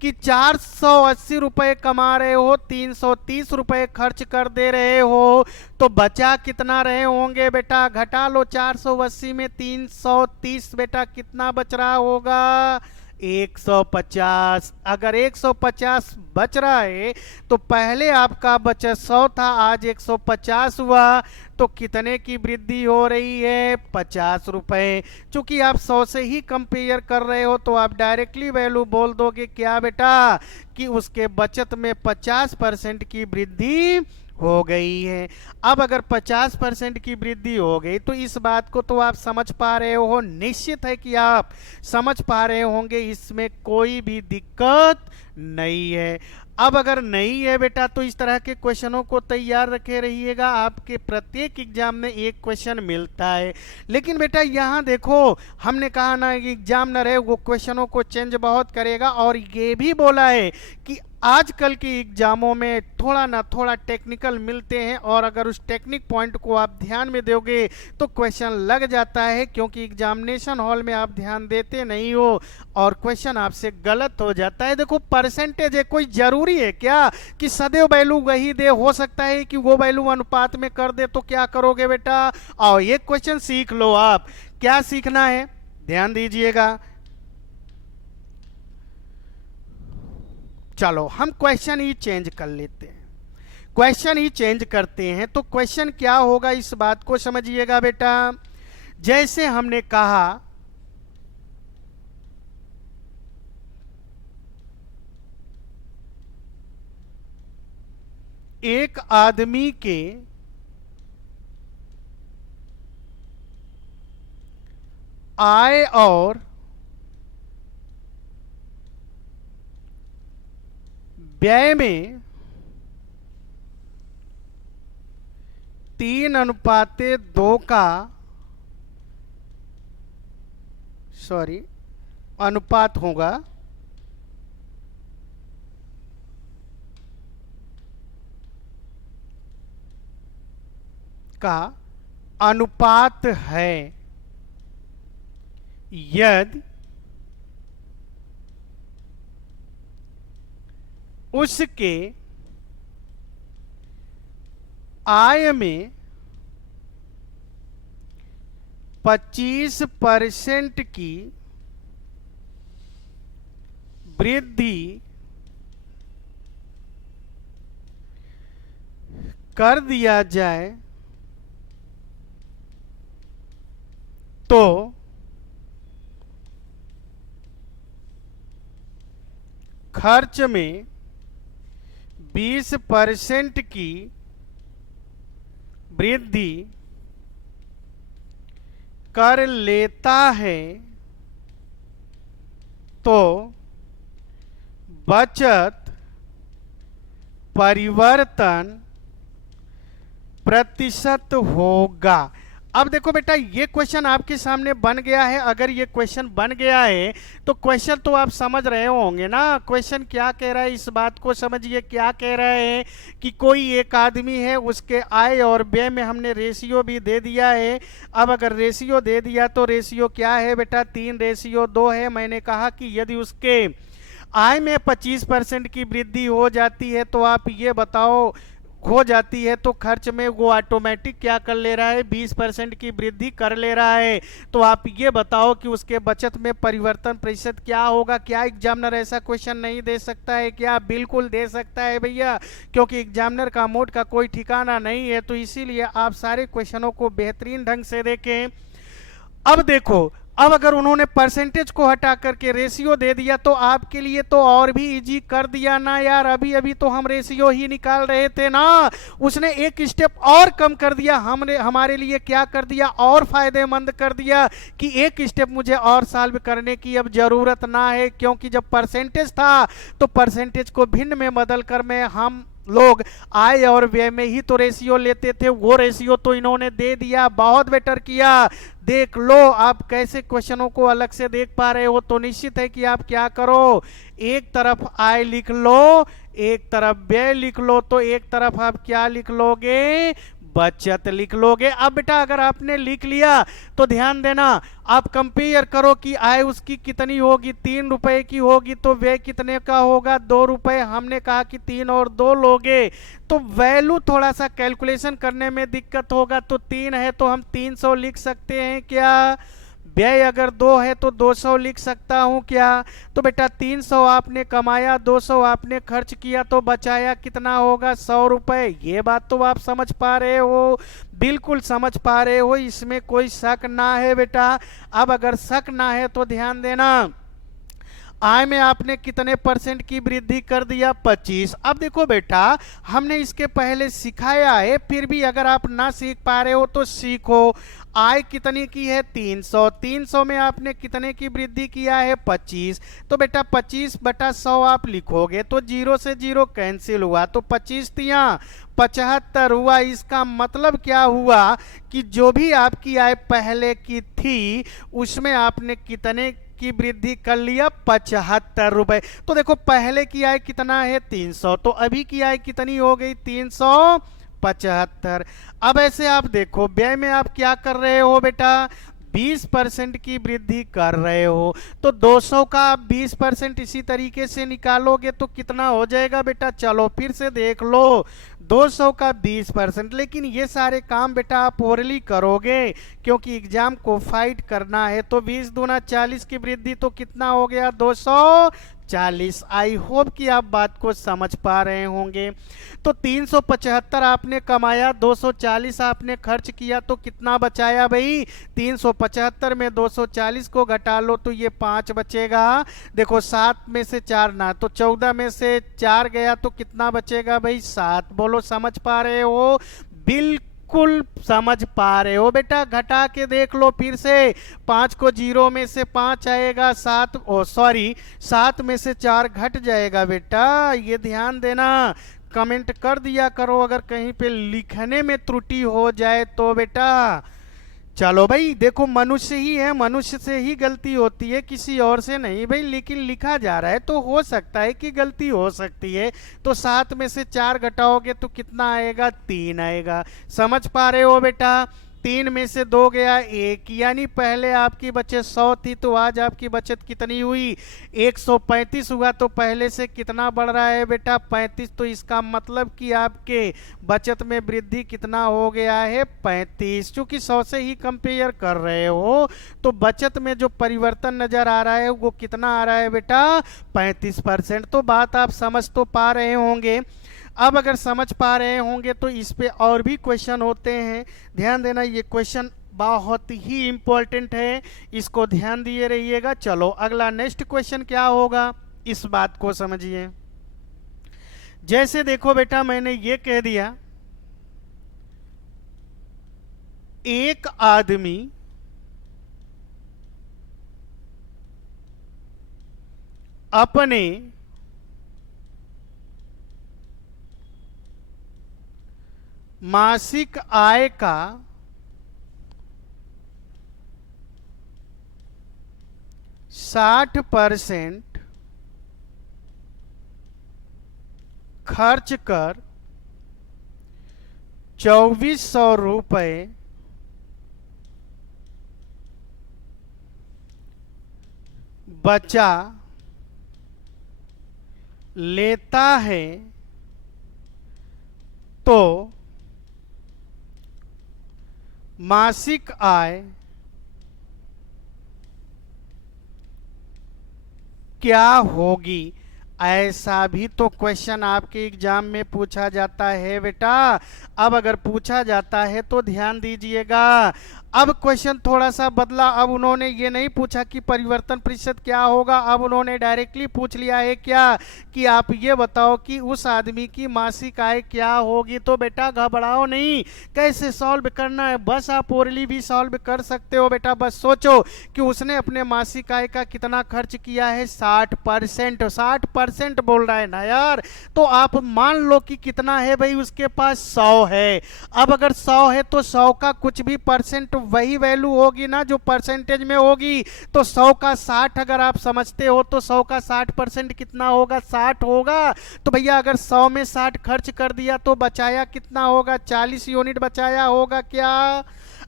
कि 480 रुपए कमा रहे हो, 330 रुपए खर्च कर दे रहे हो, तो बचा कितना रहे होंगे बेटा? घटा लो 480 में 330 बेटा, कितना बच रहा होगा? 150। अगर 150 बच रहा है तो पहले आपका बचत 100 था, आज 150 हुआ, तो कितने की वृद्धि हो रही है? 50 रुपए। चूंकि आप 100 से ही कंपेयर कर रहे हो तो आप डायरेक्टली वैल्यू बोल दोगे क्या बेटा, कि उसके बचत में 50% की वृद्धि हो गई है। अब अगर 50% की वृद्धि हो गई तो इस बात को तो आप समझ पा रहे हो, निश्चित है कि आप समझ पा रहे होंगे, इसमें कोई भी दिक्कत नहीं है। अब अगर नहीं है बेटा तो इस तरह के क्वेश्चनों को तैयार रखे रहिएगा, आपके प्रत्येक एग्जाम में एक क्वेश्चन मिलता है। लेकिन बेटा यहाँ देखो, हमने कहा ना कि एग्जामिनर है वो क्वेश्चनों को चेंज बहुत करेगा, और ये भी बोला है कि आजकल के एग्जामों में थोड़ा ना थोड़ा टेक्निकल मिलते हैं, और अगर उस टेक्निक पॉइंट को आप ध्यान में दोगे तो क्वेश्चन लग जाता है, क्योंकि एग्जामिनेशन हॉल में आप ध्यान देते नहीं हो और क्वेश्चन आपसे गलत हो जाता है। देखो परसेंटेज है, कोई जरूरी है क्या कि सदैव वैल्यू वही दे? हो सकता है कि वो वैल्यू अनुपात में कर दे, तो क्या करोगे बेटा? और ये क्वेश्चन सीख लो। आप क्या सीखना है, ध्यान दीजिएगा। चलो हम क्वेश्चन ही चेंज कर लेते हैं, क्वेश्चन ही चेंज करते हैं। तो क्वेश्चन क्या होगा इस बात को समझिएगा बेटा। जैसे हमने कहा एक आदमी के आय और व्यय में 3:2 का अनुपात होगा, का अनुपात है यदि उसके आय में 25% की वृद्धि कर दिया जाए तो खर्च में 20% की वृद्धि कर लेता है, तो बचत परिवर्तन प्रतिशत होगा। अब देखो बेटा, ये क्वेश्चन आपके सामने बन गया है। अगर ये क्वेश्चन बन गया है तो क्वेश्चन तो आप समझ रहे होंगे ना। क्वेश्चन क्या कह रहा है, इस बात को समझिए। क्या कह रहे हैं कि कोई एक आदमी है, उसके आय और व्यय में हमने रेशियो भी दे दिया है। अब अगर रेशियो दे दिया तो रेशियो क्या है बेटा, 3:2 है। मैंने कहा कि यदि उसके आय में 25% की वृद्धि हो जाती है तो आप ये बताओ, हो जाती है तो खर्च में वो ऑटोमेटिक क्या कर ले रहा है, 20% की वृद्धि कर ले रहा है। तो आप ये बताओ कि उसके बचत में परिवर्तन प्रतिशत क्या होगा। क्या एग्जामिनर ऐसा क्वेश्चन नहीं दे सकता है? क्या बिल्कुल दे सकता है भैया, क्योंकि एग्जामिनर का मोड का कोई ठिकाना नहीं है। तो इसीलिए आप सारे क्वेश्चनों को बेहतरीन ढंग से देखें। अब देखो, अब अगर उन्होंने परसेंटेज को हटा करके रेशियो दे दिया तो आपके लिए तो और भी इजी कर दिया ना यार। अभी अभी तो हम रेशियो ही निकाल रहे थे ना, उसने एक स्टेप और कम कर दिया। हमने हमारे लिए क्या कर दिया, और फायदेमंद कर दिया कि एक स्टेप मुझे और सॉल्व करने की अब जरूरत ना है। क्योंकि जब परसेंटेज था तो परसेंटेज को भिन्न में बदल कर में हम लोग आय और व्यय में ही तो रेशियो लेते थे। वो रेशियो तो इन्होंने दे दिया, बहुत बेटर किया। देख लो आप कैसे क्वेश्चनों को अलग से देख पा रहे हो। तो निश्चित है कि आप क्या करो, एक तरफ आय लिख लो, एक तरफ व्यय लिख लो। तो एक तरफ आप क्या लिख लोगे, बचत लिख लोगे। अब बेटा अगर आपने लिख लिया तो ध्यान देना, आप कंपेयर करो कि आय उसकी कितनी होगी, 3 रुपए की होगी, तो व्यय कितने का होगा, 2 रुपए। हमने कहा कि 3 और 2 लोगे तो वैल्यू थोड़ा सा कैलकुलेशन करने में दिक्कत होगा। तो 3 है तो हम 300 लिख सकते हैं क्या? व्यय अगर 2 है तो 200 लिख सकता हूं क्या? तो बेटा 300 आपने कमाया, 200 आपने खर्च किया, तो बचाया कितना होगा, 100 रुपए। ये बात तो आप समझ पा रहे हो, बिल्कुल समझ पा रहे हो, इसमें कोई शक ना है बेटा। अब अगर शक ना है तो ध्यान देना, आय में आपने कितने परसेंट की वृद्धि कर दिया, 25। अब देखो बेटा, हमने इसके पहले सिखाया है, फिर भी अगर आप ना सीख पा रहे हो तो सीखो। आय कितनी की है, 300। 300 में आपने कितने की वृद्धि किया है, 25। तो बेटा 25/100 आप लिखोगे तो 0 से 0 कैंसिल हुआ, तो 25 तिया 75 हुआ। इसका मतलब क्या हुआ कि जो भी आपकी आय पहले की थी उसमें आपने कितने की वृद्धि कर लिया, 75 रुपए। तो देखो पहले की आय कितना है, 300, तो अभी की आय कितनी हो गई, 375। अब ऐसे आप देखो, व्यय में आप क्या कर रहे हो बेटा, 20% की वृद्धि कर रहे हो। तो 200 का आप 20% इसी तरीके से निकालोगे तो कितना हो जाएगा बेटा, चलो फिर से देख लो, 200 का 20%। लेकिन ये सारे काम बेटा आप ओरली करोगे क्योंकि एग्जाम को फाइट करना है। तो 20 दूना 40 की वृद्धि तो कितना हो गया, 240। आई होप कि आप बात को समझ पा रहे होंगे। तो 375 आपने कमाया, 240 आपने खर्च किया, तो कितना बचाया भाई, 375 में 240 को घटा लो तो ये 5 बचेगा। देखो 7 में से 4 ना, तो 14 में से 4 गया तो कितना बचेगा भाई, 7। बोलो समझ पा रहे हो, बिल्कुल समझ पा रहे हो बेटा। घटा के देख लो फिर से, 5 को 0 में से 5 आएगा, 7 सॉरी 7 में से 4 घट जाएगा बेटा। ये ध्यान देना, कमेंट कर दिया करो अगर कहीं पे लिखने में त्रुटि हो जाए तो बेटा। चलो भाई देखो, मनुष्य ही है, मनुष्य से ही गलती होती है, किसी और से नहीं भाई। लेकिन लिखा जा रहा है तो हो सकता है कि गलती हो सकती है। तो 7 में से 4 घटाओगे तो कितना आएगा, 3 आएगा। समझ पा रहे हो बेटा, 3 में से 2 गया 1, यानी पहले आपकी बचत 100 थी तो आज आपकी बचत कितनी हुई, 135 हुआ। तो पहले से कितना बढ़ रहा है बेटा, 35। तो इसका मतलब कि आपके बचत में वृद्धि कितना हो गया है, 35। चूंकि 100 से ही कंपेयर कर रहे हो तो बचत में जो परिवर्तन नजर आ रहा है वो कितना आ रहा है बेटा, 35%। तो बात आप समझ तो पा रहे होंगे। अब अगर समझ पा रहे होंगे तो इस पे और भी क्वेश्चन होते हैं। ध्यान देना, ये क्वेश्चन बहुत ही इंपॉर्टेंट है, इसको ध्यान दिए रहिएगा। चलो अगला नेक्स्ट क्वेश्चन क्या होगा, इस बात को समझिए। जैसे देखो बेटा, मैंने ये कह दिया, एक आदमी अपने मासिक आय का 60% खर्च कर 2400 रुपये बचा लेता है तो मासिक आय क्या होगी। ऐसा भी तो क्वेश्चन आपके एग्जाम में पूछा जाता है बेटा। अब अगर पूछा जाता है तो ध्यान दीजिएगा। अब क्वेश्चन थोड़ा सा बदला। अब उन्होंने ये नहीं पूछा कि परिवर्तन प्रतिशत क्या होगा, अब उन्होंने डायरेक्टली पूछ लिया है क्या कि आप ये बताओ कि उस आदमी की मासिक आय क्या होगी। तो बेटा घबराओ नहीं, कैसे सॉल्व करना है, बस आप ओरली भी सॉल्व कर सकते हो बेटा। बस सोचो कि उसने अपने मासिक आय का कितना खर्च किया है, 60%। 60% बोल रहा है ना यार, तो आप मान लो कि कितना है भाई, उसके पास 100 है। अब अगर 100 है तो 100 का कुछ भी परसेंट वही वैल्यू होगी ना जो परसेंटेज में होगी। तो 100 का 60 अगर आप समझते हो तो 100 का 60% कितना होगा, 60 होगा। तो भैया अगर 100 में 60 खर्च कर दिया तो बचाया कितना होगा, 40 यूनिट बचाया होगा क्या।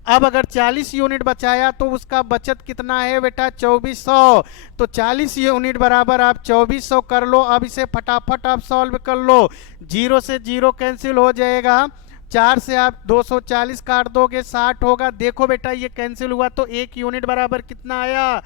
अब अगर 40 यूनिट बचाया तो उसका बचत कितना है बेटा, 2400। तो 40 यूनिट बराबर आप 2400 कर लो। अब इसे फटाफट आप सॉल्व कर लो। 0 से 0 कैंसिल हो जाएगा, 4 से आप 240 काट दोगे, 60 होगा। देखो बेटा ये कैंसिल हुआ तो 1 यूनिट बराबर कितना आया,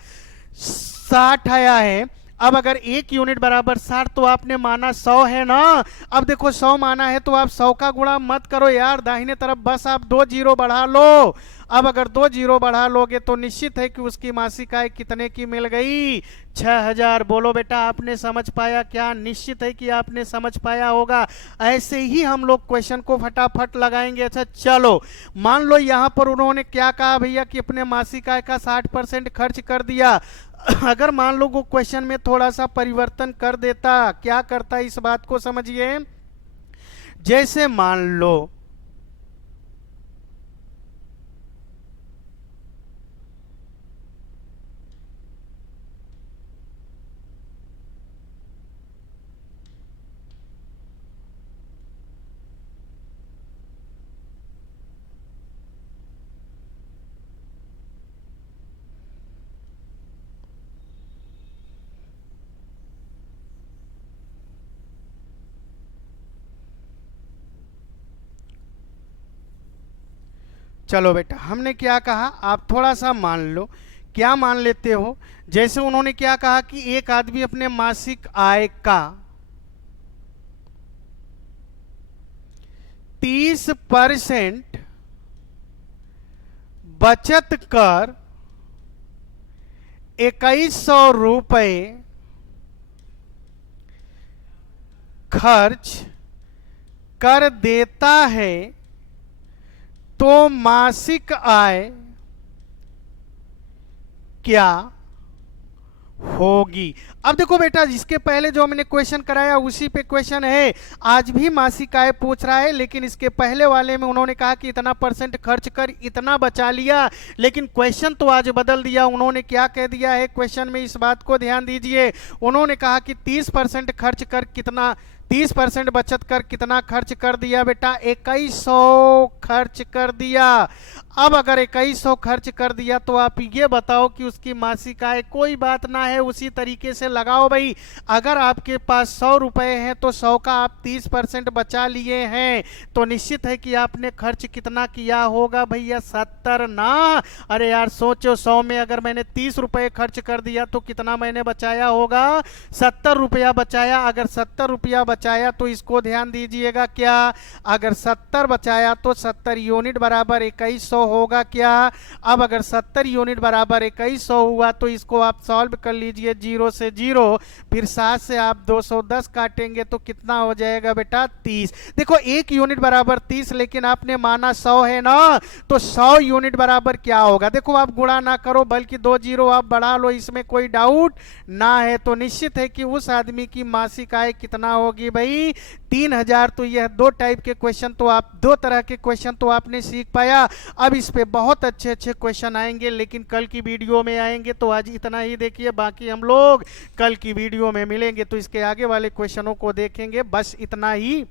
60 आया है। अब अगर 1 यूनिट बराबर 60 तो आपने माना 100 है ना। अब देखो 100 माना है तो आप 100 का गुणा मत करो यार दाहिने तरफ, बस आप 2 जीरो बढ़ा लो। अब अगर 2 जीरो बढ़ा लोगे तो निश्चित है कि उसकी मासिक आय कितने की मिल गई, 6000। बोलो बेटा आपने समझ पाया क्या, निश्चित है कि आपने समझ पाया होगा। ऐसे ही हम लोग क्वेश्चन को फटाफट लगाएंगे। अच्छा चलो, मान लो यहां पर उन्होंने क्या कहा भैया कि अपने मासिक आय का 60% खर्च कर दिया। अगर मान लो वो क्वेश्चन में थोड़ा सा परिवर्तन कर देता, क्या करता इस बात को समझिए। जैसे मान लो चलो बेटा हमने क्या कहा, आप थोड़ा सा मान लो। क्या मान लेते हो, जैसे उन्होंने क्या कहा कि एक आदमी अपने मासिक आय का 30% बचत कर 2100 रुपये खर्च कर देता है तो मासिक आय क्या होगी। अब देखो बेटा जिसके पहले जो हमने क्वेश्चन कराया उसी पे क्वेश्चन है। आज भी मासिक आय पूछ रहा है, लेकिन इसके पहले वाले में उन्होंने कहा कि इतना परसेंट खर्च कर इतना बचा लिया, लेकिन क्वेश्चन तो आज बदल दिया। उन्होंने क्या कह दिया है क्वेश्चन में, इस बात को ध्यान दीजिए। उन्होंने कहा कि 30% खर्च कर कितना, 30% बचत कर कितना खर्च कर दिया बेटा, 2100 खर्च कर दिया। अब अगर 2100 खर्च कर दिया तो आप ये बताओ कि उसकी मासिक आय, कोई बात ना है उसी तरीके से लगाओ भाई। अगर आपके पास 100 रुपए हैं तो 100 का आप 30% बचा लिए हैं, तो निश्चित है कि आपने खर्च कितना किया होगा भैया, 70 ना। अरे यार सोचो, 100 में अगर मैंने 30 रुपए खर्च कर दिया तो कितना मैंने बचाया होगा, 70 रुपया बचाया। अगर 70 रुपया बचाया तो इसको ध्यान दीजिएगा, क्या अगर 70 बचाया तो 70 यूनिट बराबर 2100 होगा क्या। अब अगर 70 यूनिट बराबर 2100 हुआ तो इसको आप सॉल्व कर लीजिए, 0 से 0, फिर 7 से आप 210 काटेंगे तो कितना हो जाएगा बेटा, 30। देखो 1 यूनिट बराबर 30, लेकिन आपने माना 100 है ना, तो 100 यूनिट बराबर क्या होगा। देखो आप गुणा ना करो बल्कि 2 जीरो आप बढ़ा लो, इसमें कोई डाउट ना है। तो निश्चित है कि उस आदमी की मासिक आय कितना होगी भाई, 3000। तो यह 2 टाइप के क्वेश्चन तो आप, 2 तरह के क्वेश्चन तो आपने सीख पाया। अब अब इस पे बहुत अच्छे अच्छे क्वेश्चन आएंगे, लेकिन कल की वीडियो में आएंगे। तो आज इतना ही देखिए, बाकी हम लोग कल की वीडियो में मिलेंगे तो इसके आगे वाले क्वेश्चनों को देखेंगे। बस इतना ही।